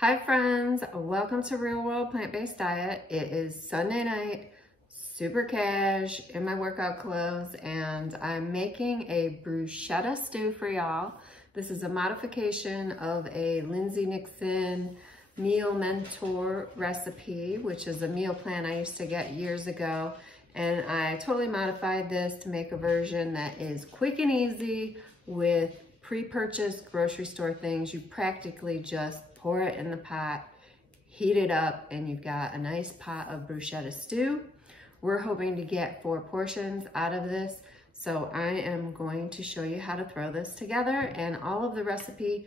Hi friends, welcome to Real World Plant-Based Diet. It is Sunday night, super cash, in my workout clothes, and I'm making a bruschetta stew for y'all. This is a modification of a Lindsay Nixon meal mentor recipe, which is a meal plan I used to get years ago. And I totally modified this to make a version that is quick and easy with pre-purchased grocery store things. You practically just pour it in the pot, heat it up, and you've got a nice pot of bruschetta stew. We're hoping to get 4 portions out of this, so I am going to show you how to throw this together, and all of the recipe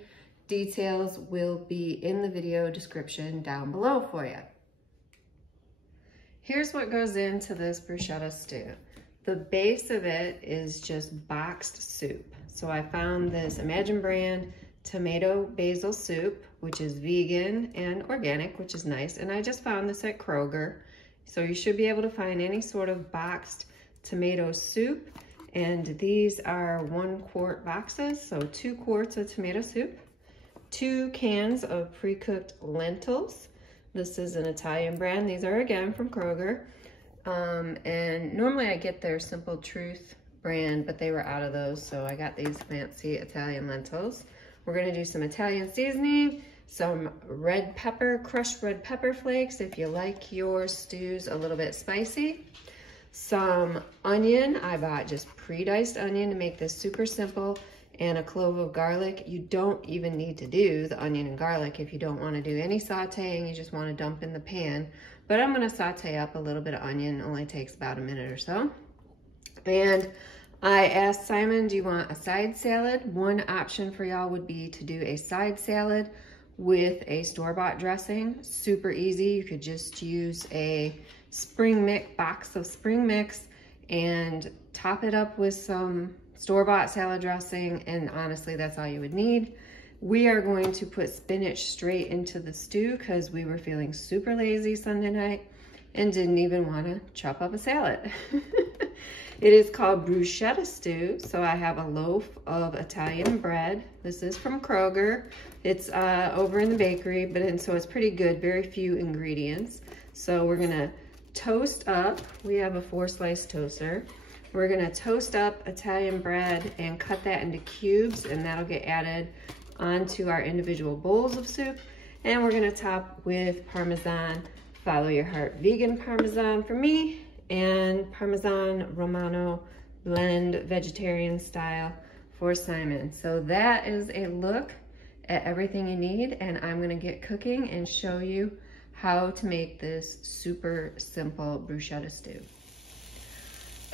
details will be in the video description down below for you. Here's what goes into this bruschetta stew. The base of it is just boxed soup. So I found this Imagine brand tomato basil soup, which is vegan and organic, which is nice. And I just found this at Kroger. So you should be able to find any sort of boxed tomato soup. And these are 1 quart boxes, so 2 quarts of tomato soup, 2 cans of pre-cooked lentils. This is an Italian brand. These are again from Kroger. And normally I get their Simple Truth brand, but they were out of those, so I got these fancy Italian lentils. We're gonna do some Italian seasoning, some red pepper, crushed red pepper flakes if you like your stews a little bit spicy. Some onion, I bought just pre-diced onion to make this super simple, and a clove of garlic. You don't even need to do the onion and garlic if you don't wanna do any sauteing, you just wanna dump in the pan. But I'm gonna saute up a little bit of onion, it only takes about a minute or so. And I asked Simon, do you want a side salad? One option for y'all would be to do a side salad with a store-bought dressing. Super easy. You could just use a spring mix, box of spring mix, and top it up with some store-bought salad dressing, and honestly, that's all you would need. We are going to put spinach straight into the stew because we were feeling super lazy Sunday night and didn't even want to chop up a salad. It is called bruschetta stew, so I have a loaf of Italian bread. This is from Kroger. It's over in the bakery, so it's pretty good, very few ingredients. So we're gonna toast up, we have a 4-slice toaster. We're gonna toast up Italian bread and cut that into cubes, and that'll get added onto our individual bowls of soup. And we're gonna top with Parmesan, follow your heart vegan Parmesan for me, and Parmesan Romano blend vegetarian style for Simon. So that is a look at everything you need, and I'm gonna get cooking and show you how to make this super simple bruschetta stew.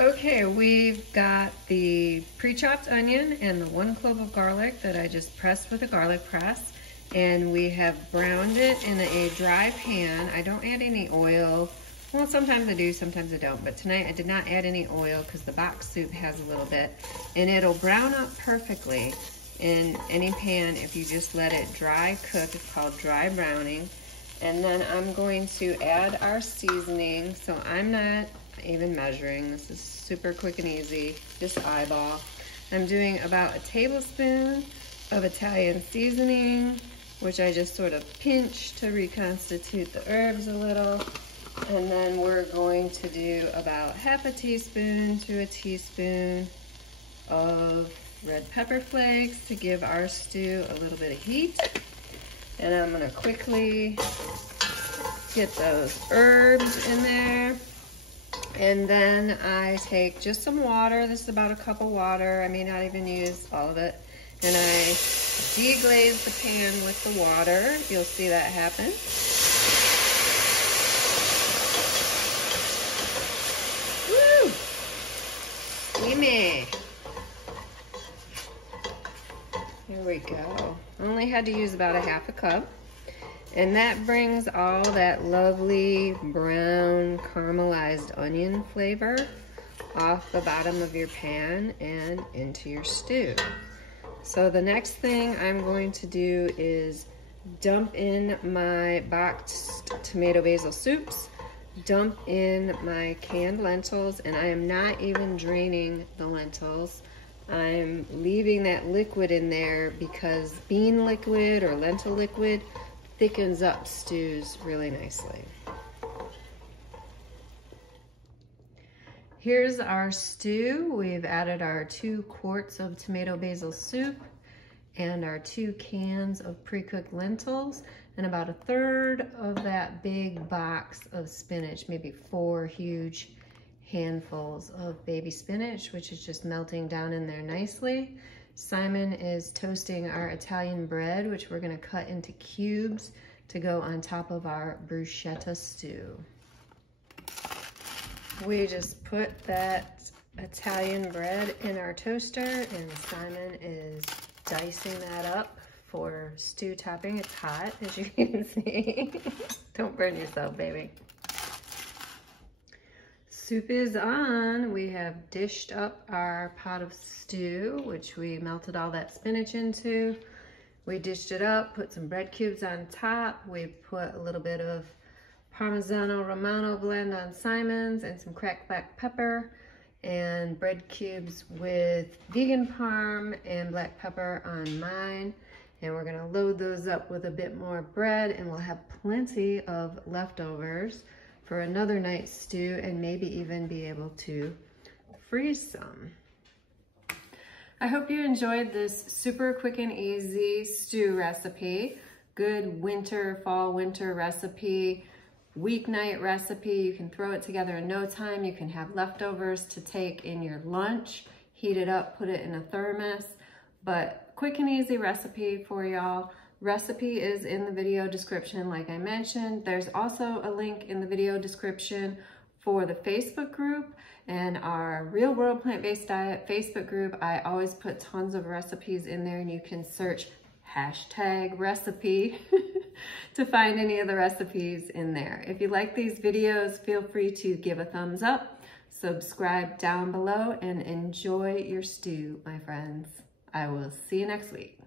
Okay, we've got the pre-chopped onion and the 1 clove of garlic that I just pressed with a garlic press, and we have browned it in a dry pan. I don't add any oil. Well, sometimes I do, sometimes I don't, but tonight I did not add any oil because the box soup has a little bit, and it'll brown up perfectly in any pan if you just let it dry cook. It's called dry browning. And then I'm going to add our seasoning, so I'm not even measuring. This is super quick and easy, just eyeball. I'm doing about a tablespoon of Italian seasoning, which I just sort of pinch to reconstitute the herbs a little. And then we're going to do about half a teaspoon to a teaspoon of red pepper flakes to give our stew a little bit of heat. And I'm gonna quickly get those herbs in there. And then I take just some water. This is about a cup of water. I may not even use all of it. And I deglaze the pan with the water. You'll see that happen. Gimme. Here we go. Only had to use about a half a cup. And that brings all that lovely brown caramelized onion flavor off the bottom of your pan and into your stew. So the next thing I'm going to do is dump in my boxed tomato basil soups, dump in my canned lentils, and I am not even draining the lentils. I'm leaving that liquid in there because bean liquid or lentil liquid thickens up stews really nicely. Here's our stew. We've added our 2 quarts of tomato basil soup and our 2 cans of pre-cooked lentils and about 1/3 of that big box of spinach, maybe 4 huge handfuls of baby spinach, which is just melting down in there nicely. Simon is toasting our Italian bread, which we're gonna cut into cubes to go on top of our bruschetta stew. We just put that Italian bread in our toaster and Simon is dicing that up for stew topping. It's hot, as you can see. Don't burn yourself, baby. Soup is on. We have dished up our pot of stew, which we melted all that spinach into. We dished it up, put some bread cubes on top. We put a little bit of Parmigiano Romano blend on Simon's and some cracked black pepper and bread cubes with vegan parm and black pepper on mine. And we're gonna load those up with a bit more bread and we'll have plenty of leftovers for another night's stew and maybe even be able to freeze some. I hope you enjoyed this super quick and easy stew recipe. Good winter, fall, winter recipe. Weeknight recipe. You can throw it together in no time. You can have leftovers to take in your lunch, heat it up, put it in a thermos, but quick and easy recipe for y'all. Recipe is in the video description, like I mentioned. There's also a link in the video description for the Facebook group and our Real World Plant-Based Diet Facebook group. I always put tons of recipes in there and you can search #recipe to find any of the recipes in there. If you like these videos, feel free to give a thumbs up, subscribe down below, and enjoy your stew, my friends. I will see you next week.